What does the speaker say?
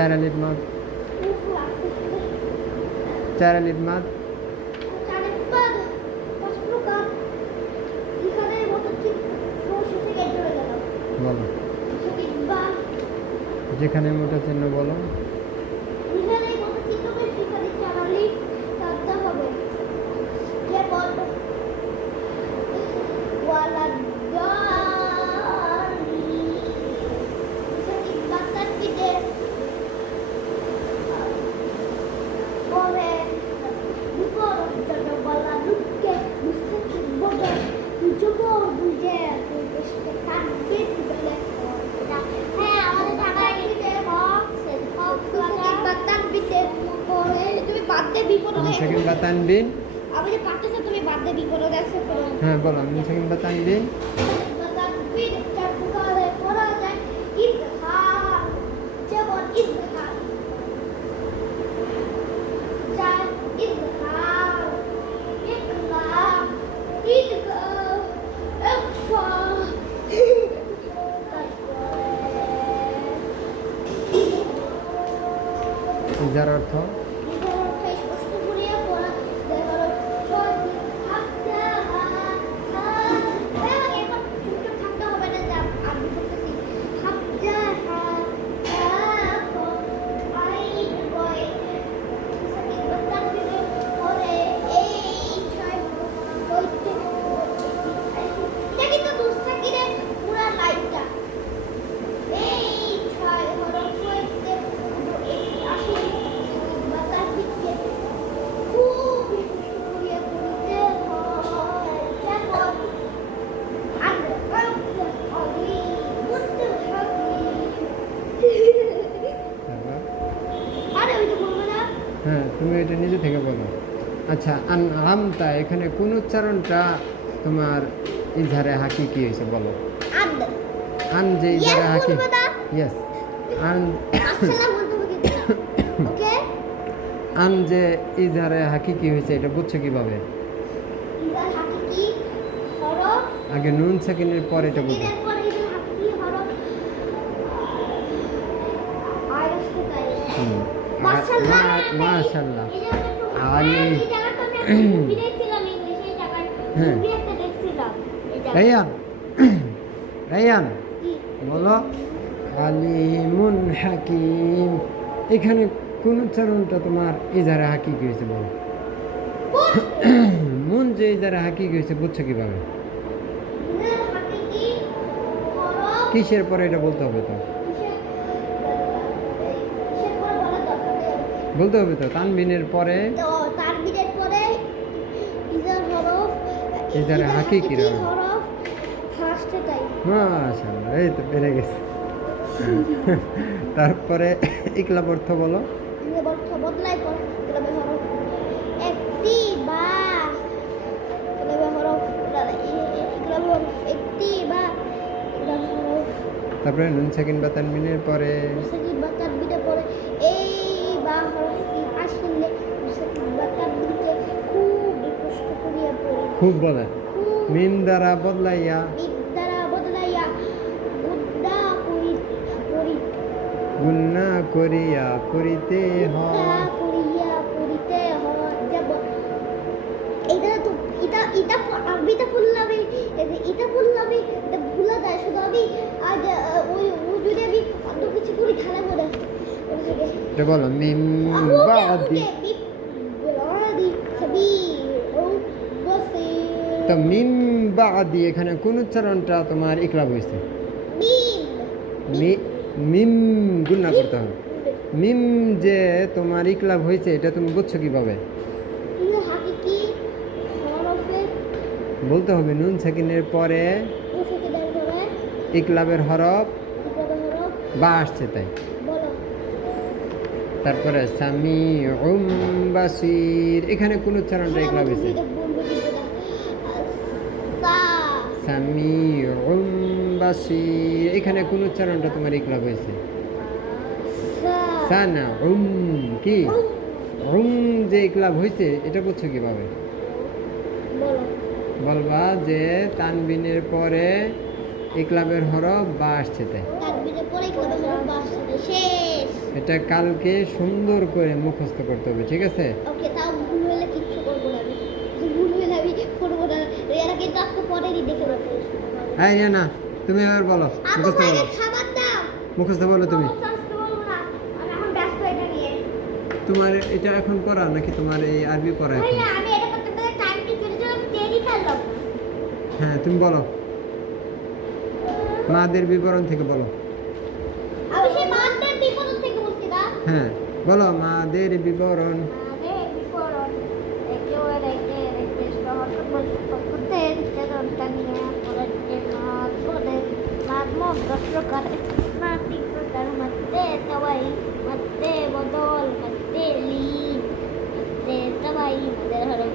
চার আলিফ মাদ, চার আলিফ মাদ। বলো যেখানে মোটা চিহ্ন বলো। সেকেন্ড বা তানবিন। হ্যাঁ বলো সেকেন্ড বা তানবিন। যার অর্থ হ্যাঁ তুমি এটা নিজে থেকে বলো। আচ্ছা আমতা এখানে কোন উচ্চারণটা তোমার ইজহারে হাকিকি হয়েছে বলো। আন যে ইজহারে হাকি, ইয়েস আন আন যে ইজহারে হাকিকি হয়েছে এটা বুঝছো কিভাবে? আগে নুন সাকিনের পর এটা বুঝো। মাশাআল্লাহ আলী। হ্যাঁ রায়ান, রায়ান বলো আলিমুন হাকিম। এখানে কোন উচ্চারণটা তোমার ইজহারে হাকিকি হয়েছে বলো। মুন যে ইজহারে হাকিকি হয়েছে বুঝছো কিভাবে? কিসের পরে এটা বলতে হবে? তো বলতে হবে তো তানবিনের পরে, ইজহারে হাকিকি হরফ ফার্স্টে তাই। মাশাআল্লাহ এই তো পেরে গেছে। তারপরে ইকলাব অর্থ বলো। ইকলাব অর্থ বদলাই পর ইকলাবের হরফ একটি বা ইকলাবের হরফ ইকলাব হরফ একটি বা ইকলাব হরফ। তারপরে নুন সাকিন বা তানবিনের পরে, নুন সাকিন বা তানবিনের পরে এই বা হরফটি আসলে নুন সাকিন বা তানবিনকে খুব কষ্ট করিয়া পড়ে। খুব বলে মিম দ্বারা বদলাইয়া, গুন্না করিয়া করিতে হয়। এটা তো এটা এটা আরবিটা বললাম, এটা বললাম, এটা ভুলা যায় শুধু আমি আজ ওই যদি আমি অন্য কিছু করি তাহলে মনে থাকে। এটা বলো মিম বাদি তো মিম বাদি এখানে কোন উচ্চারণটা তোমার ইকলাব হয়েছে? মিম গুন্না করতে হবে। মিম যে তোমার ইকলাব হয়েছে এটা তুমি বুঝছো কিভাবে? বলতে হবে নুন সাকিনের পরে ইকলাবের হরফ বা আসছে তাই। তারপরে সামিউম বাসির এখানে কোন উচ্চারণটা ইকলাব হয়েছে? সামিউম বাসির এখানে কোন উচ্চারণটা তোমার ইকলাব হয়েছে? সানাউম কি যে ইকলাব হয়েছে এটা বুঝছো কিভাবে? বলবা যে তানবিনের পরে ইকলাবের হরফ বা আসছে তাই। এটা কালকে সুন্দর করে মুখস্থ করতে হবে, ঠিক আছে? ওকে, তাও ভুল হলে কিচ্ছু করবো না আমি। ভুল হলে আমি করবো না। এরা কিন্তু আজকে পরেরই দেখে রাখো। হ্যাঁ না, তুমি এবার বলো, আপু মুখস্থ ভাইকে বলো, খাবার দাও। মুখস্থ বলো তুমি। মুখস্থ আসতে বলবো না, আমি এখন ব্যস্ত এটা নিয়ে। তোমার এটা এখন পড়া নাকি তোমার এই আরবি পড়া এখন? ভাইয়া আমি এটা করতে করতে টাইম কি চলে যাবে, আমি দেরি খেললাম। হ্যাঁ তুমি বলো, মাদের বিবরণ থেকে বলো। আমি সেই মাদের বিপদ থেকে বলছি না। হ্যাঁ বলো, মাদের বিবরণ। মাদের বিপরণ একেবারে রেখে শহর করতে দিতে দরটা নিয়ে পড়াচ্ছে মাদ পদের মাদ মদ 10 প্রকার মাদ 3 প্রকার মধ্যে সবাই মধ্যে বদল মধ্যে লীন মধ্যে সবাই মধ্যে হরফ